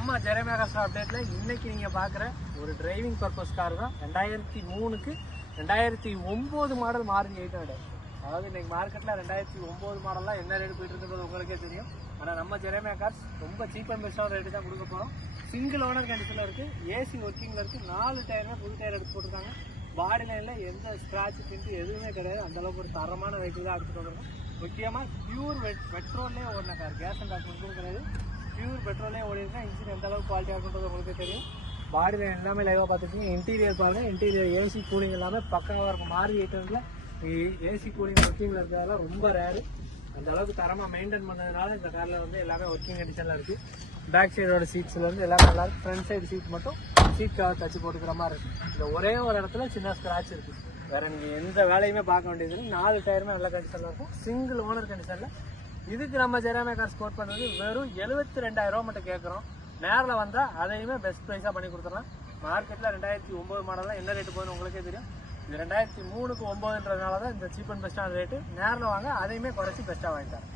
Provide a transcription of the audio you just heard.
நம்ம Jeremiah cars அப்டேட்ல இன்னைக்கு நீங்க பாக்குற ஒரு டிரைவிங் பர்பஸ் கார் தான் 2003க்கு 2009 மாடல் மாருதி 800. அதாவது இன்னைக்கு மார்க்கெட்ல 2009 மாடல்லாம் என்ன ரேட் போயிட்டு இருக்குன்றது உங்களுக்கே தெரியும். ஆனா நம்ம ஜெரேமியா கார்ஸ் ரொம்ப சீப் அண்ட் பெஸ்டான ரேட்டு தான் கொடுக்க போறோம். சிங்கிள் ஓனர் கண்டிஷன்ல இருக்கு, ஏசி ஒர்க்கிங்ல இருக்கு, 4 டயருமே புது டயர் எடுத்து போட்டுருக்காங்க. பாடி லைன்ல எந்த ஸ்கிராட்ச் பிரிண்ட் எதுவுமே கிடையாது. அந்த அளவுக்கு ஒரு தரமான வெஹிக்கிள் தான் எடுத்துட்டு வந்துருக்கோம். முக்கியமா பியூர் பெட்ரோல்லே ஓடின கார், கேஸ் அண்ட் டாக்குமெண்ட்டும் கிடையாது. பியூர் பெட்ரோலே ஓடி இருக்கா. இன்ஜின் எந்த அளவுக்கு குவாலிட்டியாக இருக்குன்றது உங்களுக்கு தெரியும். பாடி லைன் எல்லாமே லைவாக பார்த்துருக்கீங்க. இன்டீரியர் பாருங்க, இன்டீரியர் ஏசி கூலிங் எல்லாமே பக்காவாக இருக்கும். மாருதி 800ல ஏசி கூலிங் ஒர்க்கிங்கில் இருக்கிறதெல்லாம் ரொம்ப ரேரு. அந்த அளவுக்கு தரமாக மெயின்டைன் பண்ணதுனால இந்த காரில் வந்து எல்லாமே ஒர்க்கிங் கண்டிஷனில் இருக்குது. பேக் சைடோட சீட்ஸ்லேருந்து எல்லாமே நல்லா இருக்குது. ஃப்ரண்ட் சைடு சீட் மட்டும் சீட் கவர் தச்சு போட்டுக்கிற மாதிரி இருக்குது. இந்த ஒரே ஒரு இடத்துல சின்ன ஸ்க்ராட்ச் இருக்குது. வேறு நீங்கள் எந்த வேலையுமே பார்க்க வேண்டியது. 4 டயருமே நல்ல கண்டிஷனில் இருக்கும். சிங்கிள் ஓனர் கண்டிஷனில். இதுக்கு நம்ம ஜெரேமியா கார்ஸ் கோட் பண்ணுறது வெறும் 72,000 மட்டும் கேட்குறோம். நேரில் வந்தால் அதையுமே பெஸ்ட் ப்ரைஸாக பண்ணி கொடுத்துடலாம். மார்க்கெட்டில் 2009 மாடல்லாம் என்ன ரேட்டு போகுதுன்னு உங்களுக்கே தெரியும். இது 2003க்கு 9ன்றதுனால தான் இந்த சீப் அண்ட் பெஸ்ட்டான ரேட்டு. நேரில் வாங்க, அதையுமே குறைச்சி பெஸ்ட்டாக வாங்கிட்டாங்க.